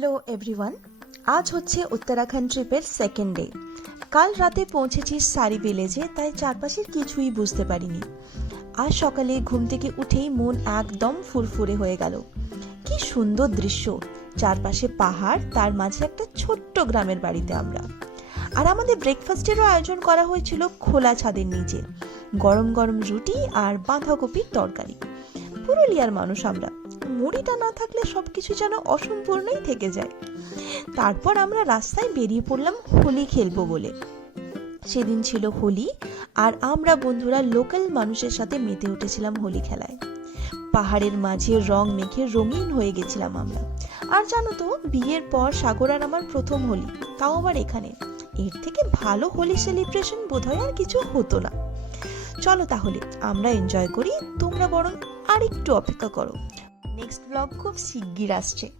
Hello everyone, আজ হচ্ছে উত্তরাখণ্ড ট্রিপের সেকেন্ড ডে। কাল রাতে পৌঁছেছি সারি ভিলেজে, তাই চারপাশের কিছুই বুঝতে পারিনি। আজ সকালে ঘুম থেকে উঠেই মন একদম ফুরফুরে হয়ে গেল। কি সুন্দর দৃশ্য, চারপাশে পাহাড়, তার মাঝে একটা ছোট্ট গ্রামের বাড়িতে আমরা। আর আমাদের ব্রেকফাস্টেরও আয়োজন করা হয়েছিল খোলা ছাদের নিচে, গরম গরম রুটি আর বাঁধাকপির তরকারি। পুরুলিয়ার মানুষ আমরা, মুড়িটা না থাকলে সবকিছু যেন অসম্পূর্ণই থেকে যায়। তারপর আমরা রাস্তায় বেরিয়ে পড়লাম হোলি খেলবো বলে। সেদিন ছিল হোলি, আর আমরা বন্ধুরা লোকাল মানুষের সাথে মেতে উঠেছিলাম হোলি খেলায়। পাহাড়ের মাঝে রং মেখে রঙিন হয়ে গেছিলাম আমরা। আর জানো তো, বিয়ের পর সাগর আর আমার প্রথম হোলি, তাও আবার এখানে। এর থেকে ভালো হোলি সেলিব্রেশন বোধহয় আর কিছু হতো না। চলো তাহলে আমরা এনজয় করি, তোমরা বরং আর একটু অপেক্ষা করো। নেক্সট ব্লগ খুব শিগগির আসছে।